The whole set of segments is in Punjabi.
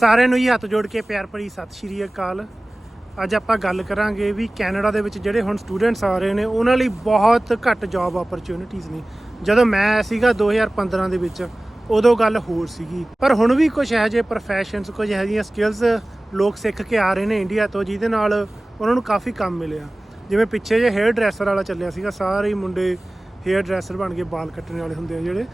ਸਾਰਿਆਂ ਨੂੰ ਹੀ ਹੱਥ ਜੋੜ ਕੇ ਪਿਆਰ ਭਰੀ ਸਤਿ ਸ਼੍ਰੀ ਅਕਾਲ। ਅੱਜ ਆਪਾਂ ਗੱਲ ਕਰਾਂਗੇ ਵੀ ਕੈਨੇਡਾ ਦੇ ਵਿੱਚ ਜਿਹੜੇ ਹੁਣ ਸਟੂਡੈਂਟਸ ਆ ਰਹੇ ਨੇ, ਉਹਨਾਂ ਲਈ ਬਹੁਤ ਘੱਟ ਜੌਬ ਓਪਰਚ्युनिटीज ਨੇ। ਜਦੋਂ ਮੈਂ ਸੀਗਾ 2015 ਦੇ ਵਿੱਚ, ਉਦੋਂ ਗੱਲ ਹੋਰ ਸੀਗੀ। ਪਰ ਹੁਣ ਵੀ ਕੁਝ ਇਹੋ ਜਿਹੇ ਪ੍ਰੋਫੈਸ਼ਨਸ ਕੁਝ ਇਹੋ ਜਿਹੀਆਂ ਸਕਿੱਲਸ ਲੋਕ ਸਿੱਖ ਕੇ ਆ ਰਹੇ ਨੇ ਇੰਡੀਆ ਤੋਂ, ਜਿਹਦੇ ਨਾਲ ਉਹਨਾਂ ਨੂੰ ਕਾਫੀ ਕੰਮ ਮਿਲਿਆ। ਜਿਵੇਂ ਪਿੱਛੇ ਜੇ ਹੇਅਰ ਡਰੈਸਰ ਵਾਲਾ ਚੱਲਿਆ ਸੀਗਾ, ਸਾਰੇ ਮੁੰਡੇ ਹੇਅਰ ਡਰੈਸਰ ਬਣ ਕੇ ਬਾਲ ਕੱਟਣ ਵਾਲੇ ਹੁੰਦੇ ਆ ਜਿਹੜੇ।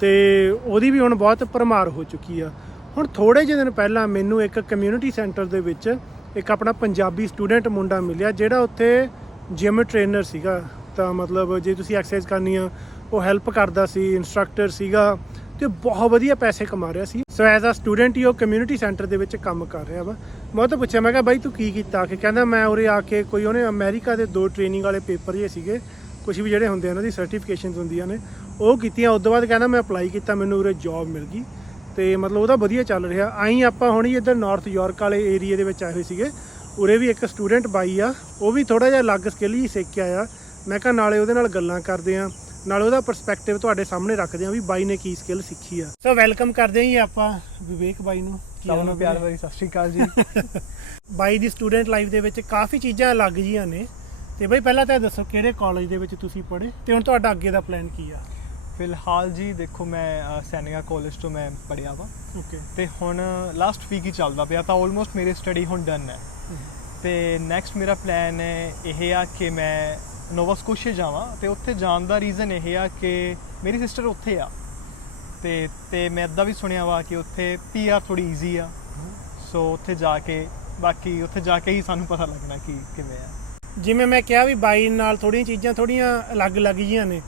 ਤੇ ਉਹਦੀ ਵੀ ਹੁਣ ਬਹੁਤ ਪਰਮਾਰ ਹੋ ਚੁੱਕੀ ਆ। ਹੁਣ ਥੋੜੇ ਜਿਹੇ ਦਿਨ ਪਹਿਲਾਂ ਮੈਨੂੰ ਇੱਕ ਕਮਿਊਨਿਟੀ ਸੈਂਟਰ ਦੇ ਵਿੱਚ ਇੱਕ ਆਪਣਾ ਪੰਜਾਬੀ ਸਟੂਡੈਂਟ ਮੁੰਡਾ ਮਿਲਿਆ, ਜਿਹੜਾ ਉੱਥੇ ਜਿਮ ਟ੍ਰੇਨਰ ਸੀਗਾ। ਤਾਂ ਮਤਲਬ ਜੇ ਤੁਸੀਂ ਐਕਸਰਸਾਈਜ਼ ਕਰਨੀ ਆ, ਉਹ ਹੈਲਪ ਕਰਦਾ ਸੀ ਇਨਸਟ੍ਰਕਟਰ ਸੀਗਾ ਤੇ ਬਹੁਤ ਵਧੀਆ ਪੈਸੇ ਕਮਾ ਰਿਹਾ ਸੀ। ਸੋ ਐਜ਼ ਅ ਸਟੂਡੈਂਟ ਹੀ ਉਹ ਕਮਿਊਨਿਟੀ ਸੈਂਟਰ ਦੇ ਵਿੱਚ ਕੰਮ ਕਰ ਰਿਹਾ ਵਾ। ਮੈਂ ਉਹ ਤੋਂ ਪੁੱਛਿਆ, ਮੈਂ ਕਿਹਾ, ਬਾਈ, ਤੂੰ ਕੀ ਕੀਤਾ? ਕਿ ਕਹਿੰਦਾ, ਮੈਂ ਉਰੇ ਆ ਕੇ ਕੋਈ ਉਹਨੇ ਅਮਰੀਕਾ ਦੇ ਦੋ ਟ੍ਰੇਨਿੰਗ ਵਾਲੇ ਪੇਪਰ ਜੇ ਸੀਗੇ ਕੁਝ ਵੀ ਜਿਹੜੇ ਹੁੰਦੇ ਆ ਉਹਨਾਂ ਦੀ ਸਰਟੀਫਿਕੇਸ਼ਨਸ ਹੁੰਦੀਆਂ ਨੇ, ਉਹ ਕੀਤੀਆਂ। ਉਸ ਤੋਂ ਬਾਅਦ ਕਹਿੰਦਾ, ਮੈਂ ਅਪਲਾਈ ਕੀਤਾ, ਮੈਨੂੰ ਉਰੇ ਜੌਬ ਮਿਲ ਗਈ। ਤੇ ਮਤਲਬ ਉਹਦਾ ਵਧੀਆ ਚੱਲ ਰਿਹਾ। ਆਈ ਆਪਾਂ ਹੁਣ ਹੀ ਇੱਧਰ ਨਾਰਥ ਯਾਰਕ ਵਾਲੇ ਏਰੀਆ ਦੇ ਵਿੱਚ ਆਏ ਹੋਏ ਸੀਗੇ। ਉਰੇ ਵੀ ਇੱਕ ਸਟੂਡੈਂਟ ਬਾਈ ਆ ਉਹ ਵੀ ਥੋੜਾ ਜਿਹਾ ਅਲੱਗ ਸਕਿੱਲ ਹੀ ਸਿੱਖ ਕੇ ਆਇਆ। ਮੈਂ ਕਿਹਾ ਨਾਲੇ ਉਹਦੇ ਨਾਲ ਗੱਲਾਂ ਕਰਦੇ ਆ ਨਾਲੇ ਉਹਦਾ ਪਰਸਪੈਕਟਿਵ ਤੁਹਾਡੇ ਸਾਹਮਣੇ ਰੱਖਦੇ ਆ ਵੀ ਬਾਈ ਨੇ ਕੀ ਸਕਿੱਲ ਸਿੱਖੀ ਆ। ਸੋ ਵੈਲਕਮ ਕਰਦੇ ਹਾਂ ਜੀ ਆਪਾਂ ਵਿਵੇਕ ਬਾਈ ਨੂੰ। ਸਭ ਨੂੰ ਆ ਪਿਆਰ? ਭਰੀ ਸਤਿ ਸ਼੍ਰੀ ਅਕਾਲ ਜੀ। ਬਾਈ ਦੀ ਸਟੂਡੈਂਟ ਲਾਈਫ ਦੇ ਵਿੱਚ ਕਾਫੀ ਚੀਜ਼ਾਂ ਅਲੱਗ ਜੀਆਂ ਨੇ। ਤੇ ਬਈ ਪਹਿਲਾਂ ਤਾਂ ਦੱਸੋ ਕਿਹੜੇ ਕਾਲਜ ਦੇ ਵਿੱਚ ਤੁਸੀਂ ਪੜ੍ਹੇ? ਤੇ ਹੁਣ ਤੁਹਾਡਾ ਅੱਗੇ ਦਾ ਪਲਾਨ ਕੀ ਆ? ਫਿਲਹਾਲ ਜੀ ਦੇਖੋ ਮੈਂ ਸੈਨਿਕਾ ਕਾਲਜ ਤੋਂ ਮੈਂ ਪੜਿਆ ਵਾ। ਓਕੇ ਤੇ ਹੁਣ ਲਾਸਟ ਵੀਕ ਹੀ ਚੱਲਦਾ ਪਿਆ ਤਾਂ ਆਲਮੋਸਟ ਮੇਰੀ ਸਟੱਡੀ ਹੁਣ ਡਨ ਹੈ। ਤੇ ਨੈਕਸਟ ਮੇਰਾ ਪਲਾਨ ਹੈ ਇਹ ਆ ਕਿ ਮੈਂ ਨੋਵਾ ਸਕੋਸ਼ੀਆ ਜਾਵਾਂ ਤੇ ਉੱਥੇ ਜਾਣ ਦਾ ਰੀਜ਼ਨ ਇਹ ਆ ਕਿ ਮੇਰੀ ਸਿਸਟਰ ਉੱਥੇ ਆ। ਤੇ ਤੇ ਮੈਂ ਇਦਾਂ ਵੀ ਸੁਣਿਆ ਵਾ ਕਿ ਉੱਥੇ ਪੀਆਰ ਥੋੜੀ ਈਜ਼ੀ ਆ। ਸੋ ਉੱਥੇ ਜਾ ਕੇ ਬਾਕੀ ਉੱਥੇ ਜਾ ਕੇ ਹੀ ਸਾਨੂੰ ਪਤਾ ਲੱਗਣਾ ਕਿ ਕਿਵੇਂ ਆ। ਜਿਵੇਂ ਮੈਂ ਕਿਹਾ ਵੀ ਬਾਈ ਨਾਲ ਥੋੜੀਆਂ ਚੀਜ਼ਾਂ ਥੋੜੀਆਂ ਅਲੱਗ-ਅਲੱਗ ਜੀਆਂ ਨੇ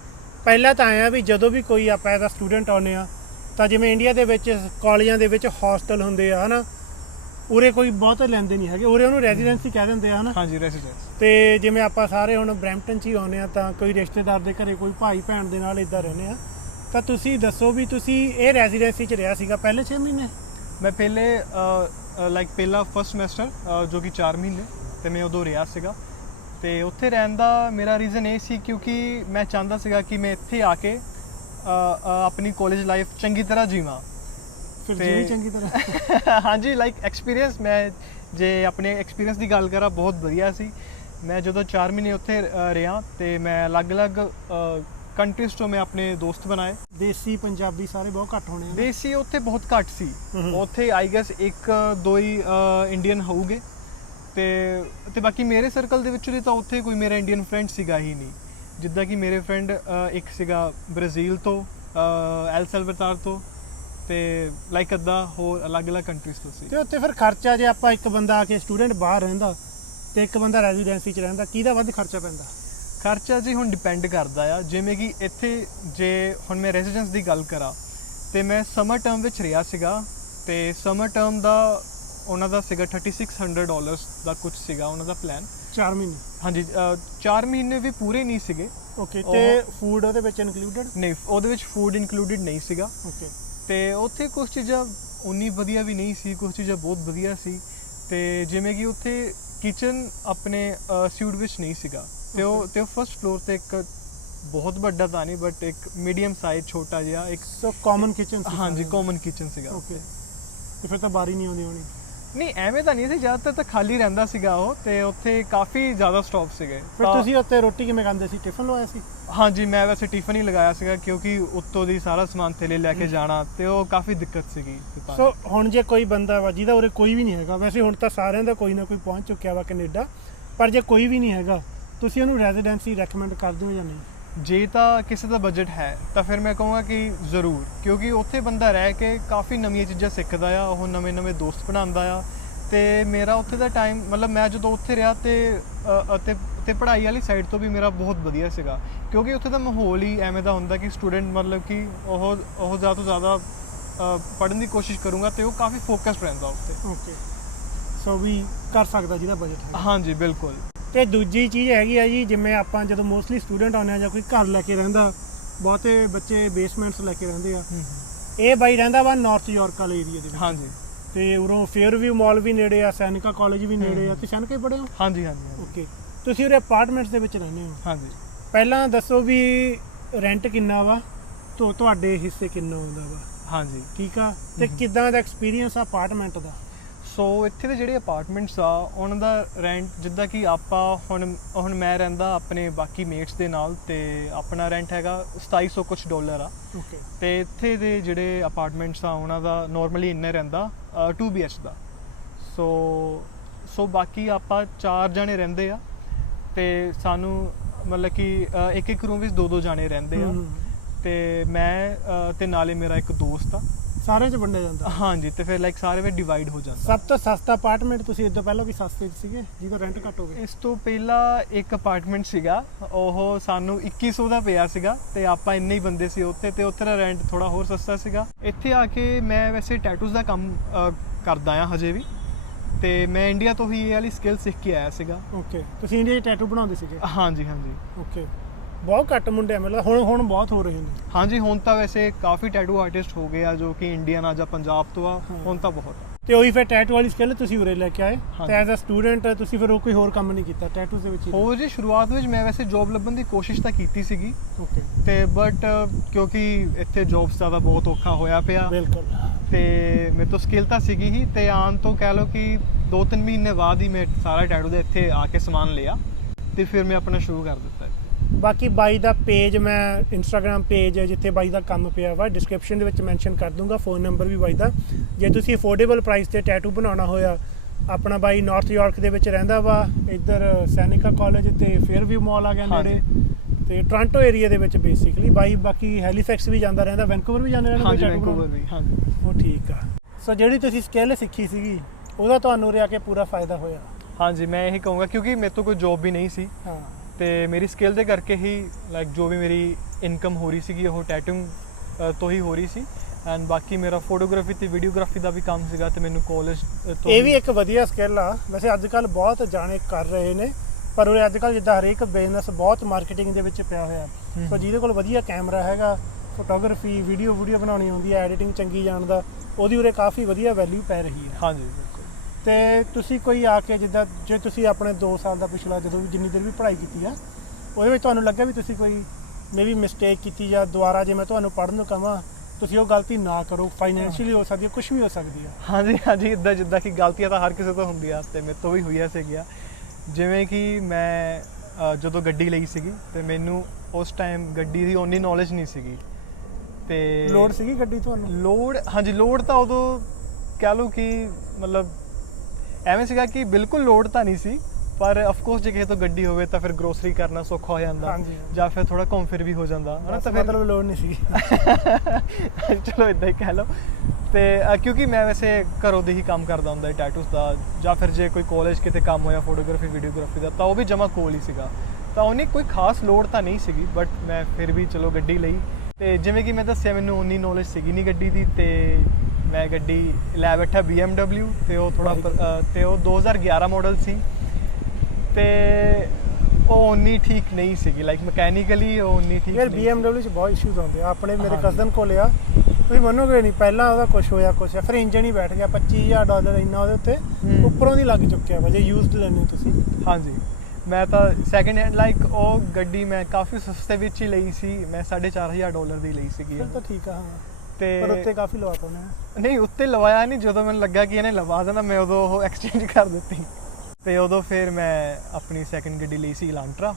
ਪਹਿਲਾਂ ਤਾਂ ਆਇਆ ਵੀ ਜਦੋਂ ਵੀ ਕੋਈ ਆਪਾਂ ਐਜ਼ ਸਟੂਡੈਂਟ ਆਉਂਦੇ ਆ ਤਾਂ ਜਿਵੇਂ ਇੰਡੀਆ ਦੇ ਵਿੱਚ ਕਾਲਜਾਂ ਦੇ ਵਿੱਚ ਹੋਸਟਲ ਹੁੰਦੇ ਆ ਹਨਾ? ਉਰੇ ਕੋਈ ਬਹੁਤ ਲੈਂਦੇ ਨਹੀਂ ਹੈਗੇ ਉਰੇ ਉਹਨੂੰ ਰੈਜ਼ੀਡੈਂਸੀ ਕਹਿ ਦਿੰਦੇ ਆ ਹਨਾ? ਹਾਂਜੀ ਰੈਜ਼ੀਡੈਂਸ। ਤੇ ਜਿਵੇਂ ਆਪਾਂ ਸਾਰੇ ਹੁਣ ਬਰੈਂਪਟਨ 'ਚ ਹੀ ਆਉਂਦੇ ਆ ਤਾਂ ਕੋਈ ਰਿਸ਼ਤੇਦਾਰ ਦੇ ਘਰੇ ਕੋਈ ਭਾਈ ਭੈਣ ਦੇ ਨਾਲ ਇਦਾਂ ਰਹਿੰਦੇ ਆ। ਤਾਂ ਤੁਸੀਂ ਦੱਸੋ ਵੀ ਤੁਸੀਂ ਇਹ ਰੈਜ਼ੀਡੈਂਸੀ 'ਚ ਰਿਹਾ ਸੀਗਾ ਪਹਿਲੇ 6 ਮਹੀਨੇ? ਮੈਂ ਪਹਿਲੇ ਲਾਈਕ ਪਹਿਲਾ ਫਸਟ ਸਮੈਸਟਰ ਜੋ ਕਿ 4 ਮਹੀਨੇ ਤੇ ਮੈਂ ਉਦੋਂ ਰਿਹਾ ਸੀਗਾ। ਤੇ ਉੱਥੇ ਰਹਿਣ ਦਾ ਮੇਰਾ ਰੀਜ਼ਨ ਇਹ ਸੀ ਕਿਉਂਕਿ ਮੈਂ ਚਾਹੁੰਦਾ ਸੀਗਾ ਕਿ ਮੈਂ ਇੱਥੇ ਆ ਕੇ ਆਪਣੀ ਕਾਲਜ ਲਾਈਫ ਚੰਗੀ ਤਰ੍ਹਾਂ ਜੀਵਾਂ। ਫਿਰ ਜਿਵੇਂ ਚੰਗੀ ਤਰ੍ਹਾਂ? ਹਾਂਜੀ ਲਾਈਕ ਐਕਸਪੀਰੀਅੰਸ ਮੈਂ ਜੇ ਆਪਣੇ ਐਕਸਪੀਰੀਅੰਸ ਦੀ ਗੱਲ ਕਰਾਂ ਬਹੁਤ ਵਧੀਆ ਸੀ। ਮੈਂ ਜਦੋਂ 4 ਮਹੀਨੇ ਉੱਥੇ ਰਿਹਾ ਤੇ ਮੈਂ ਅਲੱਗ-ਅਲੱਗ ਕੰਟਰੀਜ਼ ਤੋਂ ਮੈਂ ਆਪਣੇ ਦੋਸਤ ਬਣਾਏ। ਦੇਸੀ ਪੰਜਾਬੀ ਸਾਰੇ ਬਹੁਤ ਘੱਟ ਹੋਣੇ ਆ ਦੇਸੀ ਉੱਥੇ ਬਹੁਤ ਘੱਟ ਸੀ। ਉੱਥੇ ਆਈ ਗੈਸ ਇੱਕ ਦੋ ਹੀ ਇੰਡੀਅਨ ਹੋਊਗੇ। ਤੇ ਤੇ ਬਾਕੀ ਮੇਰੇ ਸਰਕਲ ਦੇ ਵਿੱਚੋਂ ਤਾਂ ਉੱਥੇ ਕੋਈ ਮੇਰਾ ਇੰਡੀਅਨ ਫਰੈਂਡ ਸੀਗਾ ਹੀ ਨਹੀਂ। ਜਿੱਦਾਂ ਕਿ ਮੇਰੇ ਫਰੈਂਡ ਇੱਕ ਸੀਗਾ ਬ੍ਰਾਜ਼ੀਲ ਤੋਂ ਐਲ ਸੈਲਵਟਾਰ ਤੋਂ ਤੇ ਲਾਈਕ ਅੱਦਾ ਹੋਰ ਅਲੱਗ-ਅਲੱਗ ਕੰਟਰੀਜ਼ ਤੋਂ ਸੀ। ਤੇ ਉੱਥੇ ਫਿਰ ਖਰਚਾ ਜੇ ਆਪਾਂ ਇੱਕ ਬੰਦਾ ਆ ਕੇ ਸਟੂਡੈਂਟ ਬਾਹਰ ਰਹਿੰਦਾ ਤੇ ਇੱਕ ਬੰਦਾ ਰੈਜ਼ੀਡੈਂਸੀ 'ਚ ਰਹਿੰਦਾ ਕਿਹਦਾ ਵੱਧ ਖਰਚਾ ਪੈਂਦਾ? ਖਰਚਾ ਜੀ ਹੁਣ ਡਿਪੈਂਡ ਕਰਦਾ ਆ। ਜਿਵੇਂ ਕਿ ਇੱਥੇ ਜੇ ਹੁਣ ਮੈਂ ਰੈਜ਼ੀਡੈਂਸ ਦੀ ਗੱਲ ਕਰਾਂ ਤੇ ਮੈਂ ਸਮਰ ਟਰਮ ਵਿੱਚ ਰਿਹਾ ਸੀਗਾ ਤੇ ਸਮਰ ਟਰਮ ਦਾ ਉਹਨਾਂ ਦਾ ਸੀਗਾ 3600 ਡਾਲਰਸ ਦਾ ਕੁਝ ਸੀਗਾ ਉਹਨਾਂ ਦਾ ਪਲਾਨ 4 ਮਹੀਨੇ। ਹਾਂਜੀ 4 ਮਹੀਨੇ ਵੀ ਪੂਰੇ ਨਹੀਂ ਸੀਗੇ। ਓਕੇ ਤੇ ਫੂਡ ਉਹਦੇ ਵਿੱਚ ਇਨਕਲੂਡਡ ਨਹੀਂ ਉਹਦੇ ਵਿੱਚ ਫੂਡ ਇਨਕਲੂਡਡ ਨਹੀਂ ਸੀਗਾ। ਓਕੇ ਤੇ ਉੱਥੇ ਕੁਝ ਚੀਜ਼ਾਂ ਉਨੀ ਵਧੀਆ ਵੀ ਨਹੀਂ ਸੀ ਕੁਝ ਚੀਜ਼ਾਂ ਬਹੁਤ ਵਧੀਆ ਸੀ। ਤੇ ਜਿਵੇਂ ਕਿ ਉੱਥੇ ਕਿਚਨ ਆਪਣੇ ਸਿਊਟ ਵਿੱਚ ਨਹੀਂ ਸੀਗਾ। ਤੇ ਉਹ. ਤੇ ਉਹ ਫਰਸਟ ਫਲੋਰ ਤੇ ਇੱਕ ਬਹੁਤ ਵੱਡਾ ਤਾਂ ਨਹੀਂ ਬਟ ਇੱਕ ਮੀਡੀਅਮ ਸਾਈਜ਼ ਛੋਟਾ ਜਿਹਾ ਇੱਕ ਸੋ ਕਾਮਨ ਕਿਚਨ ਹਾਂਜੀ ਕਾਮਨ ਕਿਚਨ ਸੀਗਾ। ਓਕੇ ਤੇ ਫਿਰ ਤਾਂ ਬਾਰੀ ਨਹੀਂ ਆਉਂਦੀ ਹੋਣੀ। ਨਹੀਂ ਐਵੇਂ ਤਾਂ ਨਹੀਂ ਸੀ ਜ਼ਿਆਦਾਤਰ ਤਾਂ ਖਾਲੀ ਰਹਿੰਦਾ ਸੀਗਾ ਉਹ ਤੇ ਉੱਥੇ ਕਾਫੀ ਜ਼ਿਆਦਾ ਸਟਾਪ ਸੀਗੇ। ਫਿਰ ਤਾਂ- ਤੁਸੀਂ ਉੱਥੇ ਰੋਟੀ ਕਿਵੇਂ ਖਾਂਦੇ ਸੀ? ਟਿਫਨ ਲਵਾਇਆ ਸੀ? ਹਾਂਜੀ ਮੈਂ ਵੈਸੇ ਟਿਫਨ ਹੀ ਲਗਾਇਆ ਸੀਗਾ ਕਿਉਂਕਿ ਉੱਤੋਂ ਦੀ ਸਾਰਾ ਸਮਾਨ ਥੱਲੇ ਲੈ ਕੇ ਜਾਣਾ ਤੇ ਉਹ ਕਾਫੀ ਦਿੱਕਤ ਸੀਗੀ ਸੋ ਹੁਣ ਜੇ ਕੋਈ ਬੰਦਾ ਵਾ ਜਿਹਦਾ ਉਰੇ ਕੋਈ ਵੀ ਨਹੀਂ ਹੈਗਾ ਵੈਸੇ ਹੁਣ ਤਾਂ ਸਾਰਿਆਂ ਦਾ ਕੋਈ ਨਾ ਕੋਈ ਪਹੁੰਚ ਚੁੱਕਿਆ ਵਾ ਕੈਨੇਡਾ ਪਰ ਜੇ ਕੋਈ ਵੀ ਨਹੀਂ ਹੈਗਾ ਤੁਸੀਂ ਉਹਨੂੰ ਰੈਜ਼ੀਡੈਂਸੀ ਰეკਮੈਂਡ ਕਰਦੇ ਹੋ ਜਾਂ ਨਹੀਂ? ਜੇ ਤਾਂ ਕਿਸੇ ਦਾ ਬਜਟ ਹੈ ਤਾਂ ਫਿਰ ਮੈਂ ਕਹੂੰਗਾ ਕਿ ਜ਼ਰੂਰ ਕਿਉਂਕਿ ਉੱਥੇ ਬੰਦਾ ਰਹਿ ਕੇ ਕਾਫੀ ਨਵੀਆਂ ਚੀਜ਼ਾਂ ਸਿੱਖਦਾ ਆ ਉਹ ਨਵੇਂ-ਨਵੇਂ ਦੋਸਤ ਬਣਾਉਂਦਾ ਆ ਤੇ ਮੇਰਾ ਉੱਥੇ ਦਾ ਟਾਈਮ ਮਤਲਬ ਮੈਂ ਜਦੋਂ ਉੱਥੇ ਰਿਹਾ ਤੇ ਅਤੇ ਤੇ ਪੜ੍ਹਾਈ ਵਾਲੀ ਸਾਈਡ ਤੋਂ ਵੀ ਮੇਰਾ ਬਹੁਤ ਵਧੀਆ ਸੀਗਾ ਕਿਉਂਕਿ ਉੱਥੇ ਦਾ ਮਾਹੌਲ ਹੀ ਐਵੇਂ ਦਾ ਹੁੰਦਾ ਕਿ ਸਟੂਡੈਂਟ ਮਤਲਬ ਕਿ ਉਹ ਉਹ ਜ਼ਿਆਦਾ ਤੋਂ ਜ਼ਿਆਦਾ ਪੜ੍ਹਨ ਦੀ ਕੋਸ਼ਿਸ਼ ਕਰੂੰਗਾ ਤੇ ਉਹ ਕਾਫੀ ਫੋਕਸਡ ਰਹਿੰਦਾ ਉੱਥੇ। ਓਕੇ ਸੋ ਵੀ ਕਰ ਸਕਦਾ ਜਿਹਦਾ ਬਜਟ ਹੈ। ਹਾਂਜੀ ਬਿਲਕੁਲ। ਤੇ ਦੂਜੀ ਚੀਜ਼ ਹੈਗੀ ਆ ਜੀ ਜਿਵੇਂ ਆਪਾਂ ਜਦੋਂ ਮੋਸਟਲੀ ਸਟੂਡੈਂਟ ਆਉਂਦੇ ਆ ਜਾਂ ਕੋਈ ਘਰ ਲੈ ਕੇ ਰਹਿੰਦਾ ਬਹੁਤੇ ਬੱਚੇ ਬੇਸਮੈਂਟਸ ਲੈ ਕੇ ਰਹਿੰਦੇ ਆ। ਇਹ ਬਾਈ ਰਹਿੰਦਾ ਵਾ ਨਾਰਥ ਯਾਰਕ ਵਾਲੇ ਏਰੀਆ ਦੇ ਵਿੱਚ। ਹਾਂਜੀ। ਤੇ ਉਰੋਂ ਫੇਅਰਵਿਊ ਮਾਲ ਵੀ ਨੇੜੇ ਆ ਸੈਨਿਕਾ ਕਾਲਜ ਵੀ ਨੇੜੇ ਆ। ਤੇ ਸੈਨਿਕਾ ਹੀ ਪੜ੍ਹੇ ਹੋ? ਹਾਂਜੀ ਹਾਂਜੀ ਹਾਂਜੀ, ਓਕੇ ਤੁਸੀਂ ਉਰੇ ਅਪਾਰਟਮੈਂਟਸ ਦੇ ਵਿੱਚ ਰਹਿੰਦੇ ਹੋ? ਹਾਂਜੀ। ਪਹਿਲਾਂ ਦੱਸੋ ਵੀ ਰੈਂਟ ਕਿੰਨਾ ਵਾ ਤੋ ਤੁਹਾਡੇ ਹਿੱਸੇ ਕਿੰਨਾ ਆਉਂਦਾ ਵਾ? ਹਾਂਜੀ। ਠੀਕ ਆ? ਤੇ ਕਿਦਾਂ ਦਾ ਐਕਸਪੀਰੀਅੰਸ ਆ ਅਪਾਰਟਮੈਂਟ ਦਾ? ਸੋ ਇੱਥੇ ਦੇ ਜਿਹੜੇ ਅਪਾਰਟਮੈਂਟਸ ਆ ਉਹਨਾਂ ਦਾ ਰੈਂਟ ਜਿੱਦਾਂ ਕਿ ਆਪਾਂ ਹੁਣ ਹੁਣ ਮੈਂ ਰਹਿੰਦਾ ਆਪਣੇ ਬਾਕੀ ਮੇਟਸ ਦੇ ਨਾਲ ਤੇ ਆਪਣਾ ਰੈਂਟ ਹੈਗਾ 2700 ਕੁਝ ਡਾਲਰ ਆ। ਓਕੇ ਤੇ ਇੱਥੇ ਦੇ ਜਿਹੜੇ ਅਪਾਰਟਮੈਂਟਸ ਆ ਉਹਨਾਂ ਦਾ ਨਾਰਮਲੀ ਇੰਨੇ ਰਹਿੰਦਾ 2 BH ਦਾ। ਸੋ ਸੋ ਬਾਕੀ ਆਪਾਂ ਚਾਰ ਜਣੇ ਰਹਿੰਦੇ ਆ ਤੇ ਸਾਨੂੰ ਮਤਲਬ ਕਿ ਇੱਕ ਇੱਕ ਰੂਮ ਵਿੱਚ ਦੋ ਦੋ ਜਾਣੇ ਰਹਿੰਦੇ ਆ। ਤੇ ਮੈਂ ਤੇ ਨਾਲੇ ਮੇਰਾ ਇੱਕ ਦੋਸਤ ਆ। ਸਾਰੇ ਚ ਵੰਡਿਆ ਜਾਂਦਾ। ਹਾਂਜੀ ਤੇ ਫਿਰ ਲਾਈਕ ਸਾਰੇ ਵਿੱਚ ਡਿਵਾਈਡ ਹੋ ਜਾਂਦਾ। ਸਭ ਤੋਂ ਸਸਤਾ ਅਪਾਰਟਮੈਂਟ ਤੁਸੀਂ ਇਦੋਂ ਪਹਿਲਾਂ ਵੀ ਸਸਤੇ 'ਚ ਸੀਗੇ ਜਿਹਦਾ ਰੈਂਟ ਘੱਟ ਹੋਵੇ ਇਸ ਤੋਂ ਪਹਿਲਾਂ ਇੱਕ ਅਪਾਰਟਮੈਂਟ ਸੀਗਾ ਉਹ ਸਾਨੂੰ 2100 ਦਾ ਪਿਆ ਸੀਗਾ ਤੇ ਆਪਾਂ ਇੰਨੇ ਹੀ ਬੰਦੇ ਸੀ ਉੱਥੇ ਤੇ ਉੱਥੇ ਦਾ ਰੈਂਟ ਥੋੜਾ ਹੋਰ ਸਸਤਾ ਸੀਗਾ। ਇੱਥੇ ਆ ਕੇ ਮੈਂ ਵੈਸੇ ਟੈਟੂਜ਼ ਦਾ ਕੰਮ ਕਰਦਾ ਆ ਹਜੇ ਵੀ ਤੇ ਮੈਂ ਇੰਡੀਆ ਤੋਂ ਹੀ ਇਹ ਵਾਲੀ ਸਕਿੱਲ ਸਿੱਖ ਕੇ ਆਇਆ ਸੀਗਾ। ਓਕੇ ਤੁਸੀਂ ਇੰਡੀਆ 'ਚ ਟੈਟੂ ਬਣਾਉਂਦੇ ਸੀਗੇ? ਹਾਂਜੀ ਹਾਂਜੀ। ਓਕੇ ਬਹੁਤ ਘੱਟ ਮੁੰਡੇ ਮਤਲਬ ਹੁਣ ਹੁਣ ਬਹੁਤ ਹੋ ਰਹੇ ਨੇ। ਹਾਂਜੀ ਹੁਣ ਤਾਂ ਵੈਸੇ ਕਾਫੀ ਟੈਟੂ ਆਰਟਿਸਟ ਹੋ ਗਏ ਆ ਜੋ ਕਿ ਇੰਡੀਅਨ ਆ ਜਾਂ ਪੰਜਾਬ ਤੋਂ ਆ। ਹੁਣ ਤਾਂ ਬਹੁਤ ਆ। ਤੇ ਉਹੀ ਫਿਰ ਟੈਟੂ ਵਾਲੀ ਸਕਿੱਲ ਤੁਸੀਂ ਉਰੇ ਲੈ ਕੇ ਆਏ। ਤੇ ਐਜ਼ ਅ ਸਟੂਡੈਂਟ ਤੁਸੀਂ ਫਿਰ ਉਹ ਕੋਈ ਹੋਰ ਕੰਮ ਨਹੀਂ ਕੀਤਾ ਟੈਟੂਜ਼ ਦੇ ਵਿੱਚ ਹੀ। ਹੋ ਜੀ ਸ਼ੁਰੂਆਤ ਵਿੱਚ ਮੈਂ ਵੈਸੇ ਜੌਬ ਲੱਭਣ ਦੀ ਕੋਸ਼ਿਸ਼ ਤਾਂ ਕੀਤੀ ਸੀਗੀ। ਓਕੇ ਤੇ ਬਟ ਕਿਉਂਕਿ ਇੱਥੇ ਜੌਬਸ ਦਾ ਤਾਂ ਬਹੁਤ ਔਖਾ ਹੋਇਆ ਪਿਆ। ਬਿਲਕੁਲ। ਤੇ ਮੇਰੇ ਤੋਂ ਸਕਿੱਲ ਤਾਂ ਸੀਗੀ ਹੀ ਤੇ ਆਉਣ ਤੋਂ ਕਹਿ ਲਓ ਕਿ 2-3 ਮਹੀਨੇ ਬਾਅਦ ਹੀ ਮੈਂ ਸਾਰਾ ਟੈਟੂ ਦੇ ਇੱਥੇ ਆ ਕੇ ਸਮਾਨ ਲਿਆ। ਤੇ ਫਿਰ ਮੈਂ ਆਪਣਾ ਸ਼ੁਰੂ ਕਰ ਦਿੱਤਾ। ਬਾਕੀ ਬਾਈ ਦਾ ਪੇਜ ਮੈਂ ਇੰਸਟਾਗ੍ਰam ਪੇਜ ਜਿੱਥੇ ਬਾਈ ਦਾ ਕੰਮ ਪਿਆ ਵਾ ਡਿਸਕ੍ਰਿਪਸ਼ਨ ਦੇ ਵਿੱਚ ਮੈਂਸ਼ਨ ਕਰ ਦੂੰਗਾ ਫੋਨ ਨੰਬਰ ਵੀ ਬਾਈ ਦਾ। ਜੇ ਤੁਸੀਂ ਅਫੋਰਡੇਬਲ ਪ੍ਰਾਈਸ ਤੇ ਟੈਟੂ ਬਣਾਉਣਾ ਹੋਇਆ ਆਪਣਾ ਬਾਈ ਨਾਰਥ ਯਾਰਕ ਦੇ ਵਿੱਚ ਰਹਿੰਦਾ ਵਾ ਇੱਧਰ ਸੈਨਿਕਾ ਕਾਲਜ ਤੇ ਫੇਅਰਵਿਊ ਮਾਲ ਆ ਗਿਆ ਨੇੜੇ। ਤੇ ਟੋਰਾਂਟੋ ਏਰੀਆ ਦੇ ਵਿੱਚ ਬੇਸਿਕਲੀ ਬਾਈ ਬਾਕੀ ਹੈਲੀਫੈਕਸ ਵੀ ਜਾਂਦਾ ਰਹਿੰਦਾ ਵੈਂਕੂਵਰ ਵੀ ਜਾਂਦਾ ਰਹਿੰਦਾ ਹਾਂਜੀ ਵੈਂਕੂਵਰ ਵੀ ਹਾਂਜੀ? ਉਹ ਠੀਕ ਆ। ਸੋ ਜਿਹੜੀ ਤੁਸੀਂ ਸਕਿੱਲ ਸਿੱਖੀ ਸੀਗੀ ਉਹਦਾ ਤੁਹਾਨੂੰ ਉਰੇ ਆ ਕੇ ਪੂਰਾ ਫਾਇਦਾ ਹੋਇਆ? ਹਾਂਜੀ ਮੈਂ ਇਹੀ ਕਹੂੰਗਾ ਕਿਉਂਕਿ ਮੇਰੇ ਤੋਂ ਕੋਈ ਜੌਬ ਵੀ ਨਹੀਂ ਸੀ। ਹਾਂ। ਤੇ ਮੇਰੀ ਸਕਿੱਲ ਦੇ ਕਰਕੇ ਹੀ ਲਾਈਕ ਜੋ ਵੀ ਮੇਰੀ ਇਨਕਮ ਹੋ ਰਹੀ ਸੀਗੀ ਉਹ ਟੈਟੂਇੰਗ ਤੋਂ ਹੀ ਹੋ ਰਹੀ ਸੀ। ਐਂਡ ਬਾਕੀ ਮੇਰਾ ਫੋਟੋਗ੍ਰਾਫੀ ਤੇ ਵੀਡੀਓਗ੍ਰਾਫੀ ਦਾ ਵੀ ਕੰਮ ਸੀਗਾ ਤੇ ਮੈਨੂੰ ਕਾਲਜ ਤੋਂ ਇਹ ਵੀ ਇੱਕ ਵਧੀਆ ਸਕਿੱਲ ਆ। ਵੈਸੇ ਅੱਜ ਕੱਲ ਬਹੁਤ ਜਾਣੇ ਕਰ ਰਹੇ ਨੇ ਪਰ ਉਹ ਅੱਜ ਕੱਲ ਜਿੱਦਾਂ ਹਰੇਕ ਬਿਜ਼ਨਸ ਬਹੁਤ ਮਾਰਕੀਟਿੰਗ ਦੇ ਵਿੱਚ ਪਿਆ ਹੋਇਆ। ਸੋ ਜਿਹਦੇ ਕੋਲ ਵਧੀਆ ਕੈਮਰਾ ਹੈਗਾ ਫੋਟੋਗ੍ਰਾਫੀ ਵੀਡੀਓ ਵੀਡੀਓ ਬਣਾਉਣੀ ਆਉਂਦੀ ਹੈ ਐਡੀਟਿੰਗ ਚੰਗੀ ਜਾਣਦਾ ਉਹਦੀ ਉਰੇ ਕਾਫੀ ਵਧੀਆ ਵੈਲਿਊ ਪੈ ਰਹੀ ਹੈ। ਹਾਂਜੀ। ਤੇ ਤੁਸੀਂ ਕੋਈ ਆ ਕੇ ਜਿੱਦਾਂ ਜੇ ਤੁਸੀਂ ਆਪਣੇ 2 ਸਾਲ ਦਾ ਪਿਛਲਾ ਜਦੋਂ ਵੀ ਜਿੰਨੀ ਦੇਰ ਵੀ ਪੜ੍ਹਾਈ ਕੀਤੀ ਆ ਉਹਦੇ ਵਿੱਚ ਤੁਹਾਨੂੰ ਲੱਗਾ ਵੀ ਤੁਸੀਂ ਕੋਈ ਮੇਬੀ ਮਿਸਟੇਕ ਕੀਤੀ ਜਾਂ ਦੁਬਾਰਾ ਜੇ ਮੈਂ ਤੁਹਾਨੂੰ ਪੜ੍ਹਨ ਨੂੰ ਕਹਾਂ ਤੁਸੀਂ ਉਹ ਗਲਤੀ ਨਾ ਕਰੋ ਫਾਈਨੈਂਸ਼ੀਅਲੀ ਹੋ ਸਕਦੀ ਹੈ ਕੁਝ ਵੀ ਹੋ ਸਕਦੀ ਹੈ ਹਾਂਜੀ ਹਾਂਜੀ ਇਦਾਂ ਜਿੱਦਾਂ ਕਿ ਗਲਤੀਆਂ ਤਾਂ ਹਰ ਕਿਸੇ ਤੋਂ ਹੁੰਦੀਆਂ ਤੇ ਮੇਰੇ ਤੋਂ ਵੀ ਹੋਈਆਂ ਸੀਗੀਆਂ। ਜਿਵੇਂ ਕਿ ਮੈਂ ਜਦੋਂ ਗੱਡੀ ਲਈ ਸੀਗੀ ਤੇ ਮੈਨੂੰ ਉਸ ਟਾਈਮ ਗੱਡੀ ਦੀ ਓਨੀ ਨੌਲੇਜ ਨਹੀਂ ਸੀਗੀ। ਤੇ ਲੋੜ ਸੀਗੀ ਗੱਡੀ ਤੁਹਾਨੂੰ? ਲੋਡ ਹਾਂਜੀ ਲੋਡ ਤਾਂ ਉਦੋਂ ਕਹਿ ਲਓ ਕਿ ਮਤਲਬ ਐਵੇਂ ਸੀਗਾ ਕਿ ਬਿਲਕੁਲ ਲੋਡ ਤਾਂ ਨਹੀਂ ਸੀ ਪਰ ਆਫ ਕੋਰਸ ਜੇ ਕਿਸੇ ਤੋਂ ਗੱਡੀ ਹੋਵੇ ਤਾਂ ਫਿਰ ਗਰੋਸਰੀ ਕਰਨਾ ਸੌਖਾ ਹੋ ਜਾਂਦਾ। ਜਾਂ ਫਿਰ ਥੋੜਾ ਘੁੰਮ ਫਿਰ ਵੀ ਹੋ ਜਾਂਦਾ ਹਨਾ ਤਾਂ ਮਤਲਬ ਲੋੜ ਨਹੀਂ ਸੀਗੀ। ਚਲੋ ਇਦਾਂ ਹੀ ਕਹਿ ਲਓ। ਤੇ ਕਿਉਂਕਿ ਮੈਂ ਵੈਸੇ ਘਰੋਂ ਦੇ ਹੀ ਕੰਮ ਕਰਦਾ ਹੁੰਦਾ ਟੈਟੂਸ ਦਾ ਜਾਂ ਫਿਰ ਜੇ ਕੋਈ ਕਾਲਜ ਕਿਤੇ ਕੰਮ ਹੋਇਆ ਫੋਟੋਗ੍ਰਾਫੀ ਵੀਡੀਓਗ੍ਰਾਫੀ ਦਾ ਤਾਂ ਉਹ ਵੀ ਜਮਾ ਕੋਲ ਹੀ ਸੀਗਾ। ਤਾਂ ਉਹਨੇ ਕੋਈ ਖਾਸ ਲੋਡ ਤਾਂ ਨਹੀਂ ਸੀਗੀ ਬਟ ਮੈਂ ਫਿਰ ਵੀ ਚਲੋ ਗੱਡੀ ਲਈ। ਤੇ ਜਿਵੇਂ ਕਿ ਮੈਂ ਦੱਸਿਆ ਮੈਨੂੰ ਉਨੀ ਨੌਲੇਜ ਸੀਗੀ ਨਹੀਂ ਗੱਡੀ ਦੀ ਤੇ ਮੈਂ ਗੱਡੀ ਲੈ ਬੈਠਾ BMW ਤੇ ਉਹ ਥੋੜਾ ਤੇ ਉਹ 2011 ਮਾਡਲ ਸੀ। ਤੇ ਉਹ ਉਨੀ ਠੀਕ ਨਹੀਂ ਸੀਗੀ ਲਾਈਕ ਮਕੈਨੀਕਲੀ ਉਹ ਉਨੀ ਠੀਕ ਯਾਰ BMW ਚ ਬਹੁਤ ਇਸ਼ੂਜ਼ ਆਉਂਦੇ ਆ। ਆਪਣੇ ਮੇਰੇ। ਕਜ਼ਨ ਕੋਲ ਆ। ਤੁਸੀਂ ਮੰਨੋਗੇ ਨਹੀਂ ਪਹਿਲਾਂ ਉਹਦਾ ਕੁਝ ਹੋਇਆ ਕੁਝ ਫਿਰ ਇੰਜਨ ਹੀ ਬੈਠ ਗਿਆ 25000 ਡਾਲਰ ਇੰਨਾ ਉਹਦੇ ਉੱਤੇ। ਉੱਪਰੋਂ ਦੀ ਲੱਗ ਚੁੱਕਿਆ ਵਾ ਜੇ ਯੂਜ਼ਡ ਲੈਣੀ ਤੁਸੀਂ। ਹਾਂਜੀ। ਮੈਂ ਤਾਂ ਸੈਕੰਡ ਹੈਂਡ ਲਾਈਕ ਉਹ ਗੱਡੀ ਮੈਂ ਕਾਫੀ ਸਸਤੇ ਵਿੱਚ ਹੀ ਲਈ ਸੀ। ਮੈਂ 4500 ਡਾਲਰ ਦੀ ਲਈ ਸੀਗੀ। ਫਿਰ ਤਾਂ ਠੀਕ ਆ ਹਾਂ। ਤੇ ਪਰ ਉੱਤੇ ਕਾਫੀ ਲਵਾ ਪਾਉਣੇ ਨਹੀਂ ਉੱਤੇ ਲਵਾਇਆ ਨਹੀਂ ਜਦੋਂ ਮੈਨੂੰ ਲੱਗਾ ਕਿ ਇਹਨੇ ਲਵਾ ਦੇਣਾ ਮੈਂ ਉਦੋਂ ਉਹ ਐਕਸਚੇਂਜ ਕਰ ਦਿੱਤੀ। ਤੇ ਉਦੋਂ ਫਿਰ ਮੈਂ ਆਪਣੀ ਸੈਕੰਡ ਗੱਡੀ ਲਈ ਸੀ ਇਲਾਂਟਰਾ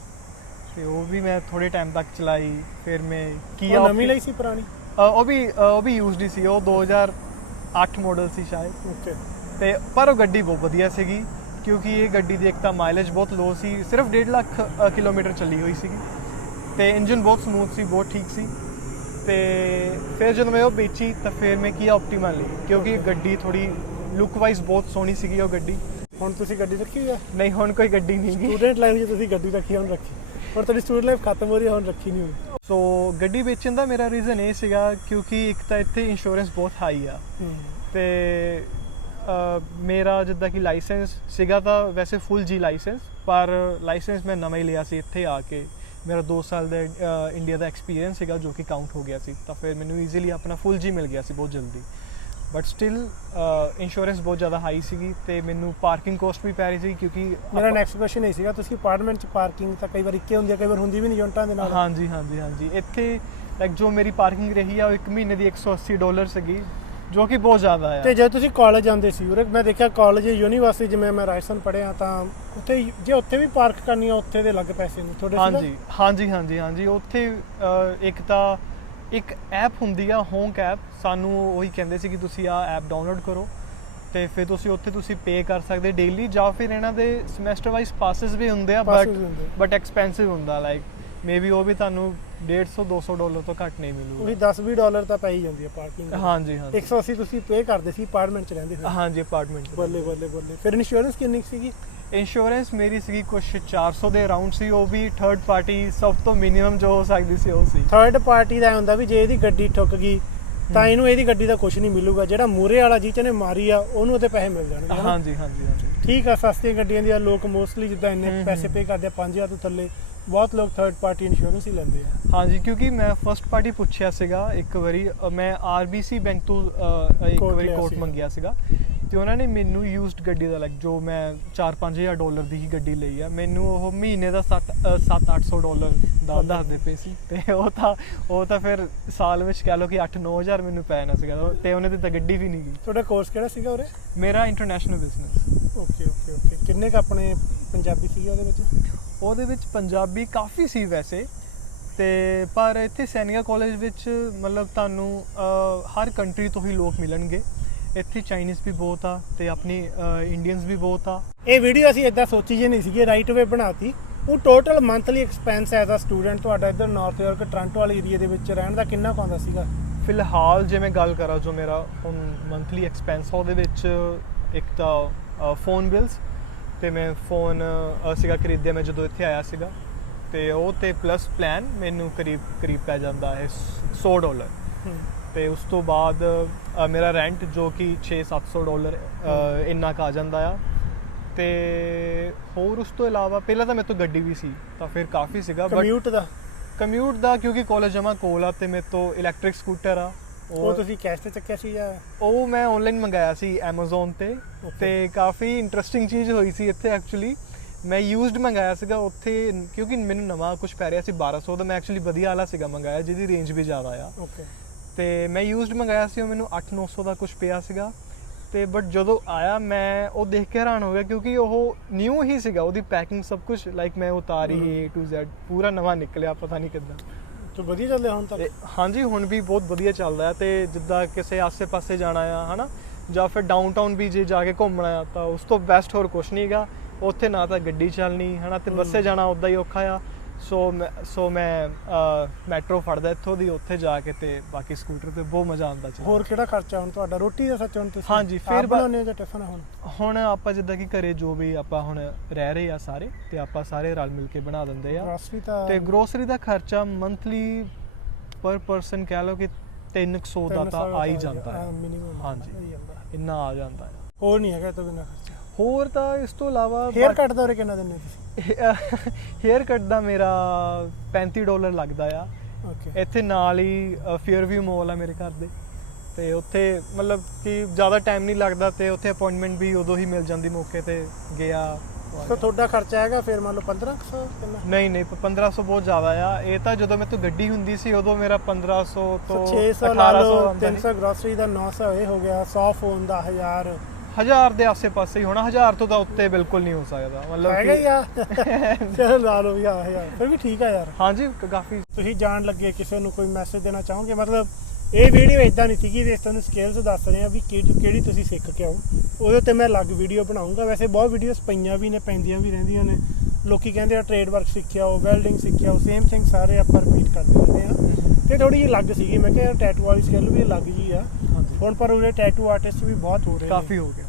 ਤੇ ਉਹ ਵੀ ਮੈਂ ਥੋੜੇ ਟਾਈਮ ਤੱਕ ਚਲਾਈ। ਫਿਰ ਮੈਂ ਕੀਆ ਉਹ ਨਵੀਂ ਲਈ ਸੀ ਪੁਰਾਣੀ? ਉਹ ਵੀ ਉਹ ਵੀ ਯੂਜ਼ਡ ਹੀ ਸੀ। ਉਹ 2008 ਮਾਡਲ ਸੀ ਸ਼ਾਇਦ। ਓਕੇ ਤੇ ਪਰ ਉਹ ਗੱਡੀ ਬਹੁਤ ਵਧੀਆ ਸੀਗੀ। ਕਿਉਂਕਿ ਇਹ ਗੱਡੀ ਦੀ ਇੱਕ ਤਾਂ ਮਾਈਲੇਜ ਬਹੁਤ ਲੋ ਸੀ। ਸਿਰਫ 1.5 ਲੱਖ ਕਿਲੋਮੀਟਰ ਚੱਲੀ ਹੋਈ ਸੀਗੀ। ਤੇ ਇੰਜਨ ਬਹੁਤ ਸਮੂਥ ਸੀ ਬਹੁਤ ਠੀਕ ਸੀ। ਤੇ ਫਿਰ ਜਦੋਂ ਮੈਂ ਉਹ ਵੇਚੀ ਤਾਂ ਫਿਰ ਮੈਂ ਕੀ ਆਪਟੀਮਾ ਲਈ ਕਿਉਂਕਿ ਗੱਡੀ ਥੋੜੀ ਲੁੱਕ ਵਾਈਜ਼ ਬਹੁਤ ਸੋਹਣੀ ਸੀਗੀ ਉਹ ਗੱਡੀ। ਹੁਣ ਤੁਸੀਂ ਗੱਡੀ ਰੱਖੀ ਹੋਈ ਆ? ਨਹੀਂ ਹੁਣ ਕੋਈ ਗੱਡੀ ਨਹੀਂ ਗੀ। ਸਟੂਡੈਂਟ ਲਾਈਫ 'ਚ ਤੁਸੀਂ ਗੱਡੀ ਰੱਖੀ ਹੁਣ ਰੱਖੀ। ਹੁਣ ਤੁਹਾਡੀ ਸਟੂਡੈਂਟ ਲਾਈਫ ਖਤਮ ਹੋ ਰਹੀ ਹੈ ਹੁਣ ਰੱਖੀ ਨਹੀਂ ਹੋਈ। ਸੋ ਗੱਡੀ ਵੇਚਣ ਦਾ ਮੇਰਾ ਰੀਜ਼ਨ ਇਹ ਸੀਗਾ ਕਿਉਂਕਿ ਇੱਕ ਤਾਂ ਇੱਥੇ ਇੰਸ਼ੋਰੈਂਸ ਬਹੁਤ ਹਾਈ ਆ। ਤੇ ਮੇਰਾ ਜਿੱਦਾਂ ਕਿ ਲਾਇਸੈਂਸ ਸੀਗਾ ਤਾਂ ਵੈਸੇ ਫੁੱਲ ਜੀ ਲਾਇਸੈਂਸ ਪਰ ਲਾਇਸੈਂਸ ਮੈਂ ਨਵਾਂ ਹੀ ਲਿਆ ਸੀ ਇੱਥੇ ਆ ਕੇ। ਮੇਰਾ 2 ਸਾਲ ਦਾ ਇੰਡੀਆ ਦਾ ਐਕਸਪੀਰੀਅੰਸ ਸੀਗਾ ਜੋ ਕਿ ਕਾਊਂਟ ਹੋ ਗਿਆ ਸੀ। ਤਾਂ ਫਿਰ ਮੈਨੂੰ ਈਜ਼ੀਲੀ ਆਪਣਾ ਫੁੱਲ ਜੀ ਮਿਲ ਗਿਆ ਸੀ ਬਹੁਤ ਜਲਦੀ। ਬਟ ਸਟਿਲ ਇੰਸ਼ੋਰੈਂਸ ਬਹੁਤ ਜ਼ਿਆਦਾ ਹਾਈ ਸੀਗੀ ਤੇ ਮੈਨੂੰ ਪਾਰਕਿੰਗ ਕੋਸਟ ਵੀ ਪੈ ਰਹੀ ਸੀ ਕਿਉਂਕਿ ਮੇਰਾ ਨੈਕਸਟ ਕੁਐਸਚਨ ਇਹ ਸੀਗਾ ਤੁਸੀਂ ਅਪਾਰਟਮੈਂਟ 'ਚ ਪਾਰਕਿੰਗ ਤਾਂ ਕਈ ਵਾਰ ਇੱਕੇ ਹੁੰਦੀ ਆ ਕਈ ਵਾਰ ਹੁੰਦੀ ਵੀ ਨਹੀਂ ਯੂਨਿਟਾਂ ਦੇ ਨਾਲ। ਹਾਂਜੀ ਹਾਂਜੀ ਹਾਂਜੀ। ਇੱਥੇ ਲਾਈਕ ਜੋ ਮੇਰੀ ਪਾਰਕਿੰਗ ਰਹੀ ਆ ਉਹ ਇੱਕ ਮਹੀਨੇ ਦੀ 180 ਡਾਲਰ ਸੀਗੀ। ਜੋ ਕਿ ਬਹੁਤ ਜ਼ਿਆਦਾ ਆ ਤੇ ਜਦੋਂ ਤੁਸੀਂ ਕਾਲਜ ਜਾਂਦੇ ਸੀ ਉਰੇ ਮੈਂ ਦੇਖਿਆ ਕਾਲਜ ਯੂਨੀਵਰਸਿਟੀ ਜਿਵੇਂ ਮੈਂ ਰਾਜਸਥਾਨ ਪੜ੍ਹਿਆ ਤਾਂ ਉੱਥੇ ਜੇ ਉੱਥੇ ਵੀ ਪਾਰਕ ਕਰਨੀ ਆ ਉੱਥੇ ਦੇ ਅਲੱਗ ਪੈਸੇ ਨੇ ਤੁਹਾਡੇ? ਹਾਂਜੀ ਹਾਂਜੀ ਹਾਂਜੀ ਹਾਂਜੀ ਉੱਥੇ ਇੱਕ ਤਾਂ ਇੱਕ ਐਪ ਹੁੰਦੀ ਆ ਹੋਂਕ ਐਪ ਸਾਨੂੰ ਉਹੀ ਕਹਿੰਦੇ ਸੀ ਕਿ ਤੁਸੀਂ ਆ ਐਪ ਡਾਊਨਲੋਡ ਕਰੋ ਤੇ ਫਿਰ ਤੁਸੀਂ ਉੱਥੇ ਤੁਸੀਂ ਪੇ ਕਰ ਸਕਦੇ ਡੇਲੀ ਜਾਂ ਫਿਰ ਇਹਨਾਂ ਦੇ ਸਮੈਸਟਰ ਵਾਈਜ਼ ਪਾਸਸ ਵੀ ਹੁੰਦੇ ਆ ਬਟ। ਬਟ ਐਕਸਪੈਂਸਿਵ ਹੁੰਦਾ ਲਾਈਕ ਮੇਬੀ ਉਹ ਵੀ ਤੁਹਾਨੂੰ 150 200 ਡਾਲਰ ਤੋਂ ਘੱਟ ਨਹੀਂ ਉਹੀ ਮਿਲੂਗਾ 10-20 ਡਾਲਰ ਤਾਂ ਪੈ ਹੀ ਜਾਂਦੀ ਹੈ ਪਾਰਕਿੰਗ ਹਾਂਜੀ ਹਾਂਜੀ। 180 ਤੁਸੀਂ ਪੇ ਕਰਦੇ ਸੀ ਅਪਾਰਟਮੈਂਟ ਚ ਰਹਿੰਦੇ ਸੀ। ਹਾਂਜੀ ਅਪਾਰਟਮੈਂਟ ਬੱਲੇ ਬੱਲੇ ਬੱਲੇ। ਫਿਰ ਇੰਸ਼ੋਰੈਂਸ ਕਿੰਨੀ ਕੁ ਸੀਗੀ? ਇੰਸ਼ੋਰੈਂਸ ਮੇਰੀ ਸੀਗੀ ਕੁਝ 400 ਦੇ ਅਰਾਊਂਡ ਸੀ ਉਹ ਵੀ ਥਰਡ ਪਾਰਟੀ ਸਭ ਤੋਂ ਮਿਨੀਮਮ ਜੋ ਹੋ ਸਕਦੀ ਸੀ ਉਹ ਸੀ। ਥਰਡ ਪਾਰਟੀ ਦਾ ਇਹ ਹੁੰਦਾ ਵੀ ਜੇ ਇਹਦੀ ਗੱਡੀ ਠੁੱਕ ਗਈ ਤਾਂ ਇਹਨੂੰ ਇਹਦੀ ਗੱਡੀ ਦਾ ਕੁਝ ਨਹੀਂ ਮਿਲੂਗਾ। ਜਿਹੜਾ ਮੂਰੇ ਵਾਲਾ ਜਿਹ ਚ ਨੇ ਮਾਰੀ ਆ ਉਹਨੂੰ ਉਹਦੇ ਪੈਸੇ ਮਿਲ ਜਾਣਗੇ? ਹਾਂਜੀ ਹਾਂਜੀ ਹਾਂਜੀ। ਠੀਕ ਆ ਸਸਤੀਆਂ ਗੱਡੀਆਂ ਦੀਆਂ ਲੋਕ ਮੋਸਟਲੀ ਜਿੱਦਾਂ ਇੰਨੇ ਪੈਸੇ। ਪੇ ਕਰਦੇ ਆ 5000 ਤੋਂ ਥੱਲੇ। ਬਹੁਤ ਲੋਕ ਥਰਡ ਪਾਰਟੀ ਇੰਸ਼ੋਰੈਂਸ ਹੀ ਲੈਂਦੇ ਆ। ਹਾਂਜੀ ਕਿਉਂਕਿ ਮੈਂ ਫਰਸਟ ਪਾਰਟੀ ਪੁੱਛਿਆ ਸੀਗਾ ਇੱਕ ਵਾਰੀ ਅ, ਮੈਂ ਆਰਬੀਸੀ ਬੈਂਕ ਤੋਂ ਅ, ਇੱਕ Quote ਵਾਰੀ ਲਿਆ ਕੋਟ ਸੀਗਾ। ਮੰਗਿਆ ਸੀਗਾ ਤੇ ਉਹਨਾਂ ਨੇ ਮੈਨੂੰ ਯੂਜ਼ਡ ਗੱਡੀ ਦਾ ਲਾਈਕ ਜੋ ਮੈਂ 4-5000 ਡਾਲਰ ਦੀ ਹੀ ਗੱਡੀ ਲਈ ਆ ਮੈਨੂੰ ਉਹ ਮਹੀਨੇ ਦਾ 7-800 ਡਾਲਰ ਦਾ ਦੱਸਦੇ ਪਏ ਸੀ ਤੇ ਉਹ ਤਾਂ ਉਹ ਤਾਂ ਫਿਰ ਸਾਲ ਵਿੱਚ ਕਹਿ ਲਓ ਕਿ 8-9000 ਮੈਨੂੰ ਪੈ ਜਾਣਾ ਸੀਗਾ ਤੇ ਉਹਨੇ ਤੇ ਤਾਂ ਗੱਡੀ ਵੀ ਨਹੀਂ ਗਈ। ਤੁਹਾਡਾ ਕੋਰਸ ਕਿਹੜਾ ਸੀਗਾ ਉਰੇ? ਮੇਰਾ international business okay okay okay ਕਿੰਨੇ ਕ ਆਪਣੇ ਪੰਜਾਬੀ ਸੀਗੇ ਉਹਦੇ ਵਿੱਚ? ਉਹਦੇ ਵਿੱਚ ਪੰਜਾਬੀ ਕਾਫੀ ਸੀ ਵੈਸੇ। ਤੇ ਪਰ ਇੱਥੇ ਸੈਨਿਕਾ ਕਾਲਜ ਵਿੱਚ ਮਤਲਬ ਤੁਹਾਨੂੰ ਹਰ ਕੰਟਰੀ ਤੋਂ ਹੀ ਲੋਕ ਮਿਲਣਗੇ। ਇੱਥੇ ਚਾਈਨੀਜ਼ ਵੀ ਬਹੁਤ ਆ ਤੇ ਆਪਣੀ ਇੰਡੀਅਨਸ ਵੀ ਬਹੁਤ ਆ। ਇਹ ਵੀਡੀਓ ਅਸੀਂ ਇਦਾਂ ਸੋਚੀ ਜੇ ਨਹੀਂ ਸੀਗੀ ਰਾਈਟ ਵੇ ਬਣਾਤੀ। ਉਹ total monthly expense as a student ਤੁਹਾਡਾ ਇੱਧਰ ਨਾਰਥ ਯਾਰਕ ਟ੍ਰਾਂਟੋ ਵਾਲੇ ਏਰੀਆ ਦੇ ਵਿੱਚ ਰਹਿਣ ਦਾ ਕਿੰਨਾ ਕੁ ਆਉਂਦਾ ਸੀਗਾ? ਫਿਲਹਾਲ ਜੇ ਮੈਂ ਗੱਲ ਕਰਾਂ ਜੋ ਮੇਰਾ ਹੁਣ ਮੰਥਲੀ ਐਕਸਪੈਂਸ ਉਹਦੇ ਵਿੱਚ ਇੱਕ ਤਾਂ ਫੋਨ ਬਿਲਸ ਤੇ ਮੈਂ ਫੋਨ ਸੀਗਾ ਖਰੀਦਿਆ ਮੈਂ ਜਦੋਂ ਇੱਥੇ ਆਇਆ ਸੀਗਾ। ਤੇ ਉਹ ਤੇ ਪਲੱਸ ਪਲਾਨ ਮੈਨੂੰ ਕਰੀਬ ਕਰੀਬ ਪੈ ਜਾਂਦਾ ਹੈ 100 ਡਾਲਰ ਤੇ ਉਸ ਤੋਂ ਬਾਅਦ ਮੇਰਾ ਰੈਂਟ ਜੋ ਕਿ 6-700 ਡਾਲਰ ਇੰਨਾ ਕੁ ਆ ਜਾਂਦਾ ਆ। ਤੇ ਹੋਰ ਉਸ ਤੋਂ ਇਲਾਵਾ ਪਹਿਲਾਂ ਤਾਂ ਮੇਰੇ ਤੋਂ ਗੱਡੀ ਵੀ ਸੀ ਤਾਂ ਫਿਰ ਕਾਫੀ ਸੀਗਾ ਬਟ ਕਮਿਊਟ ਦਾ? ਕਮਿਊਟ ਦਾ ਕਿਉਂਕਿ ਕਾਲਜ ਜਮਾ ਕੋਲ ਆ ਤੇ ਮੇਰੇ ਤੋਂ ਇਲੈਕਟ੍ਰਿਕ ਸਕੂਟਰ ਆ। ਉਹ ਤੁਸੀਂ ਕੈਸ਼ ਤੇ ਚੱਕਿਆ ਸੀ ਜਾਂ? ਉਹ ਮੈਂ ਆਨਲਾਈਨ ਮੰਗਾਇਆ ਸੀ Amazon ਤੇ. ਤੇ ਕਾਫੀ ਇੰਟਰਸਟਿੰਗ ਚੀਜ਼ ਹੋਈ ਸੀ ਇੱਥੇ ਐਕਚੁਅਲੀ ਮੈਂ ਯੂਜ਼ਡ ਮੰਗਾਇਆ ਸੀਗਾ ਉੱਥੇ ਕਿਉਂਕਿ ਮੈਨੂੰ ਨਵਾਂ ਕੁਝ ਪੈ ਰਿਹਾ ਸੀ 1200 ਦਾ ਮੈਂ ਐਕਚੁਅਲੀ ਵਧੀਆ ਵਾਲਾ ਸੀਗਾ ਮੰਗਾਇਆ ਜਿਹਦੀ ਰੇਂਜ ਵੀ ਜ਼ਿਆਦਾ ਆ। ਓਕੇ ਤੇ ਮੈਂ ਯੂਜ਼ਡ ਮੰਗਾਇਆ ਸੀ ਉਹ ਮੈਨੂੰ 8-900 ਦਾ ਕੁਝ ਪਿਆ ਸੀਗਾ। ਤੇ ਬਟ ਜਦੋਂ ਆਇਆ ਮੈਂ ਉਹ ਦੇਖ ਕੇ ਹੈਰਾਨ ਹੋ ਗਿਆ ਕਿਉਂਕਿ ਉਹ ਨਿਊ ਹੀ ਸੀਗਾ ਉਹਦੀ ਪੈਕਿੰਗ ਸਭ ਕੁਝ ਲਾਈਕ ਮੈਂ ਉਤਾਰੀ A to Z ਪੂਰਾ ਨਵਾਂ ਨਿਕਲਿਆ ਪਤਾ ਨਹੀਂ ਕਿੱਦਾਂ। ਤੇ ਵਧੀਆ ਚੱਲਦਾ ਹੁਣ ਤੱਕ? ਤੇ ਹਾਂਜੀ ਹੁਣ ਵੀ ਬਹੁਤ ਵਧੀਆ ਚੱਲਦਾ ਹੈ ਤੇ ਜਿੱਦਾਂ ਕਿਸੇ ਆਸੇ-ਪਾਸੇ ਜਾਣਾ ਆ ਹਨਾ? ਜਾਂ ਫਿਰ ਡਾਊਨਟਾਊਨ ਵੀ ਜੇ ਜਾ ਕੇ ਘੁੰਮਣਾ ਆ ਤਾਂ ਉਸ ਤੋਂ ਬੈਸਟ ਹੋਰ ਕੁਝ ਨਹੀਂਗਾ ਉੱਥੇ ਨਾ ਤਾਂ ਗੱਡੀ ਚੱਲਣੀ ਹਨਾ? ਤੇ ਬੱਸੇ। ਜਾਣਾ ਉਦਾਂ ਹੀ ਔਖਾ ਆ। ਸੋ ਸੋ ਮੈਂ ਮੈਟਰੋ ਫੜਦਾ ਇੱਥੋਂ ਦੀ ਉੱਥੇ ਜਾ ਕੇ ਤੇ ਬਾਕੀ ਸਕੂਟਰ ਤੇ ਬਹੁਤ ਮਜ਼ਾ ਆਉਂਦਾ ਚਲਾ। ਹੋਰ ਕਿਹੜਾ ਖਰਚਾ ਹੁਣ ਤੁਹਾਡਾ? ਰੋਟੀ ਦਾ ਸੱਚ ਹੁਣ ਤੁਸੀਂ? ਹਾਂਜੀ, ਫਿਰ ਆਪ ਬਾ- ਬਣਾਉਂਦੇ ਹੋ ਜਾਂ ਟਿਫਨ ਹੁਣ? ਹੁਣ ਆਪਾਂ ਜਿੱਦਾਂ ਕਿ ਘਰੇ ਜੋ ਵੀ ਆਪਾਂ ਹੁਣ ਰਹਿ ਰਹੇ ਆ ਸਾਰੇ ਤੇ ਆਪਾਂ ਸਾਰੇ ਰਲ ਮਿਲ ਕੇ ਬਣਾ ਦਿੰਦੇ ਆ। ਗ੍ਰੋਸਰੀ ਤਾਂ ਤੇ ਗਰੋਸਰੀ ਦਾ ਖਰਚਾ ਮੰਥਲੀ ਪਰ ਪਰਸਨ ਕਹਿ ਲਓ ਕਿ 300 ਦਾ ਤਾਂ ਆ ਹੀ ਜਾਂਦਾ ਹੈ। ਮਿਨੀਮਮ ਹਾਂਜੀ। ਇੰਨਾ ਆ ਜਾਂਦਾ ਹੈ। ਹੋਰ ਨਹੀਂ ਹੈਗਾ ਤੋਂ ਬਿਨਾ ਖਰਚਾ? ਹੋਰ ਤਾਂ ਇਸ ਤੋਂ ਇਲਾਵਾ ਹੇਅਰ ਕੱਟ ਦਾ ਉਰੇ ਕਿੰਨਾ ਦਿੰਦੇ ਤੁਸੀਂ? ਹੇਅਰ ਕੱਟ ਦਾ ਮੇਰਾ 35 ਡਾਲਰ ਲੱਗਦਾ ਆ। ਓਕੇ ਇੱਥੇ ਨਾਲ ਹੀ ਫੇਅਰਵਿਊ ਮਾਲ ਆ ਮੇਰੇ ਘਰ ਦੇ। ਤੇ ਉੱਥੇ ਮਤਲਬ ਕਿ ਜ਼ਿਆਦਾ ਟਾਈਮ ਨਹੀਂ ਲੱਗਦਾ ਤੇ ਉੱਥੇ ਅਪਾਇੰਟਮੈਂਟ ਵੀ ਉਦੋਂ ਹੀ ਮਿਲ ਜਾਂਦੀ ਮੌਕੇ ਤੇ ਗਿਆ। ਤਾਂ। ਤੁਹਾਡਾ ਖਰਚਾ ਹੈਗਾ ਫਿਰ ਮੰਨ ਲਓ 1500 ਕਿੰਨਾ? ਨਹੀਂ ਨਹੀਂ 1500 ਬਹੁਤ ਜ਼ਿਆਦਾ ਆ। ਇਹ ਤਾਂ ਜਦੋਂ ਮੇਰੇ ਤੋਂ ਗੱਡੀ ਹੁੰਦੀ ਸੀ ਉਦੋਂ ਮੇਰਾ 1500 ਤੋਂ 600 ਲਾ 1800 ਲਓ ਆਉਂਦਾ ਸੀ। 300 ਗ੍ਰੋਸਰੀ ਦਾ 900 ਇਹ ਹੋ ਗਿਆ 100 ਫੋਨ ਦਾ 1000 ਹਜ਼ਾਰ ਦੇ ਆਸੇ-ਪਾਸੇ ਹੀ ਹੋਣਾ ਹਜ਼ਾਰ ਤੋਂ ਤਾਂ ਉੱਤੇ ਬਿਲਕੁਲ ਨਹੀਂ ਹੋ ਸਕਦਾ ਮਤਲਬ ਹੈਗਾ ਹੀ ਕਿ ਆ ਚਲੋ ਲਾ ਲਓ ਵੀ 1000 ਫਿਰ ਵੀ ਠੀਕ ਆ ਯਾਰ। ਹਾਂਜੀ ਕਾਫੀ। ਤੁਸੀਂ ਜਾਣ ਲੱਗੇ ਕਿਸੇ ਨੂੰ ਕੋਈ ਮੈਸੇਜ ਦੇਣਾ ਚਾਹੋਗੇ? ਮਤਲਬ ਇਹ ਵੀਡੀਓ ਇਦਾਂ ਨਹੀਂ ਸੀਗੀ ਵੀ ਇਸ ਤੁਹਾਨੂੰ ਸਕਿੱਲਸ ਦੱਸ ਰਹੇ ਆ ਵੀ ਕਿਹੜੀ ਕਿਹੜੀ ਤੁਸੀਂ ਸਿੱਖ ਕੇ ਆਓ। ਉਹਦੇ ਤੇ ਮੈਂ ਅਲੱਗ ਵੀਡੀਓ ਬਣਾਉਂਗਾ ਵੈਸੇ ਬਹੁਤ ਵੀਡੀਓਜ਼ ਪਈਆਂ ਵੀ ਨੇ ਪੈਂਦੀਆਂ ਵੀ ਰਹਿੰਦੀਆਂ ਨੇ। ਲੋਕੀ ਕਹਿੰਦੇ ਆ ਟ੍ਰੇਡ ਵਰਕ ਸਿੱਖਿਆ ਹੋ ਵੈਲਡਿੰਗ ਸਿੱਖਿਆ ਹੋ ਸੇਮ ਥਿੰਗ ਸਾਰੇ ਆਪਾਂ ਰਿਪੀਟ ਕਰਦੇ ਰਹਿੰਦੇ ਆ। ਤੇ ਥੋੜੀ ਜਿਹੀ ਅਲੱਗ ਸੀਗੀ। ਮੈਂ ਕਿਹਾ ਟੈਟੂ ਵਾਲੀ ਸਕਿੱਲ ਵੀ ਅਲੱਗ ਜੀ ਆ। ਹੁਣ ਪਰ ਉਰੇ ਟੈਟੂ ਆਰਟਿਸਟ ਵੀ ਬਹੁਤ ਹੋ ਰਹੇ ਨੇ। ਕਾਫੀ ਹੋ ਗਿਆ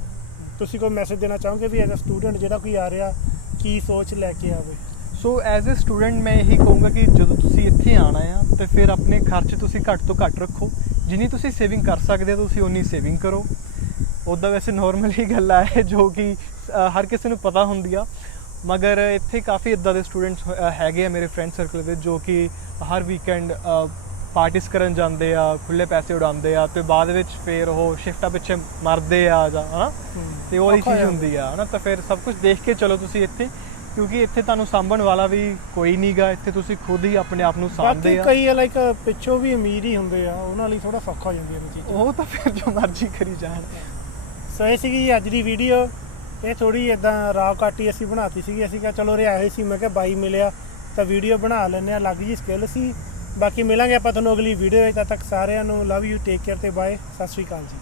ਤੁਸੀਂ ਕੋਈ ਮੈਸੇਜ ਦੇਣਾ ਚਾਹੋਗੇ ਵੀ ਐਜ਼ ਅ ਸਟੂਡੈਂਟ ਜਿਹੜਾ ਕੋਈ ਆ ਰਿਹਾ, ਕੀ ਸੋਚ ਲੈ ਕੇ ਆਵੇ? ਸੋ ਐਜ਼ ਅ ਸਟੂਡੈਂਟ ਮੈਂ ਇਹੀ ਕਹੂੰਗਾ ਕਿ ਜਦੋਂ ਤੁਸੀਂ ਇੱਥੇ ਆਣਾ ਆ, ਤੇ ਫਿਰ ਆਪਣੇ ਖਰਚ ਤੁਸੀਂ ਘੱਟ ਤੋਂ ਘੱਟ ਰੱਖੋ। ਜਿੰਨੀ ਤੁਸੀਂ ਸੇਵਿੰਗ ਕਰ ਸਕਦੇ ਹੋ, ਤੁਸੀਂ ਉਨੀ ਸੇਵਿੰਗ ਕਰੋ। ਉੱਦਾਂ ਵੈਸੇ ਨਾਰਮਲ ਹੀ ਗੱਲ ਹੈ ਜੋ ਕਿ ਹਰ ਕਿਸੇ ਨੂੰ ਪਤਾ ਹੁੰਦੀ ਆ। ਮਗਰ ਇੱਥੇ ਕਾਫੀ ਇਦਾਂ ਦੇ ਸਟੂਡੈਂਟਸ ਹੈਗੇ ਆ ਮੇਰੇ ਫਰੈਂਡ ਸਰਕਲ ਦੇ, ਜੋ ਕਿ ਹਰ ਵੀਕਐਂਡ ਪਾਰਟੀਸ ਕਰਨ ਜਾਂਦੇ ਆ ਖੁੱਲੇ ਪੈਸੇ ਉਡਾਉਂਦੇ ਆ ਤੇ ਬਾਅਦ ਵਿੱਚ ਫਿਰ ਉਹ ਸ਼ਿਫਟਾਂ ਪਿੱਛੇ ਮਰਦੇ ਆ ਜਾਂ ਹਨਾ? ਤੇ ਉਹ ਔਖਾ ਚੀਜ਼ ਹੋ ਹੁੰਦੀ ਆ ਹਨਾ? ਤਾਂ ਫਿਰ ਸਭ ਕੁਝ ਦੇਖ ਕੇ ਚਲੋ ਤੁਸੀਂ ਇੱਥੇ ਕਿਉਂਕਿ ਇੱਥੇ ਤੁਹਾਨੂੰ ਸਾਂਭਣ ਵਾਲਾ ਵੀ ਕੋਈ ਨਹੀਂਗਾ ਇੱਥੇ ਤੁਸੀਂ ਖੁਦ ਹੀ ਆਪਣੇ ਆਪ ਨੂੰ ਸਾਂਭਦੇ ਆ। ਕਈ ਲਾਈਕ ਪਿੱਛੋਂ ਵੀ ਅਮੀਰ ਹੀ ਹੁੰਦੇ ਆ ਉਹਨਾਂ ਲਈ ਥੋੜਾ ਸੌਖਾ ਹੋ ਜਾਂਦੀਆਂ ਨੇ ਚੀਜ਼ਾਂ। ਉਹ ਤਾਂ ਫਿਰ ਜੋ ਮਰਜ਼ੀ ਕਰੀ ਜਾਣ। ਸੋ ਇਹ ਸੀਗੀ ਅੱਜ ਦੀ ਵੀਡੀਓ ਇਹ ਥੋੜੀ ਇਦਾਂ ਰਾਵ ਕਾਟੀ ਅਸੀਂ ਬਣਾਤੀ ਸੀਗੀ। ਅਸੀਂ ਕਿਹਾ ਚਲੋ ਰਿਆ ਹੋਏ ਸੀ ਮੈਂ ਕਿਹਾ ਬਾਈ ਮਿਲਿਆ ਤਾਂ ਵੀਡੀਓ ਬਣਾ ਲੈਂਦੇ ਆ ਲੱਗ ਜੀ ਸਕਿੱਲ ਸੀ। ਬਾਕੀ ਮਿਲਾਂਗੇ ਆਪਾਂ ਤੁਹਾਨੂੰ ਅਗਲੀ ਵੀਡੀਓ ਵਿੱਚ, ਤਦ ਤੱਕ ਸਾਰਿਆਂ ਨੂੰ ਲਵ ਯੂ ਟੇਕ ਕੇਅਰ ਤੇ ਬਾਏ ਸਤਿ ਸ਼੍ਰੀ ਅਕਾਲ ਜੀ।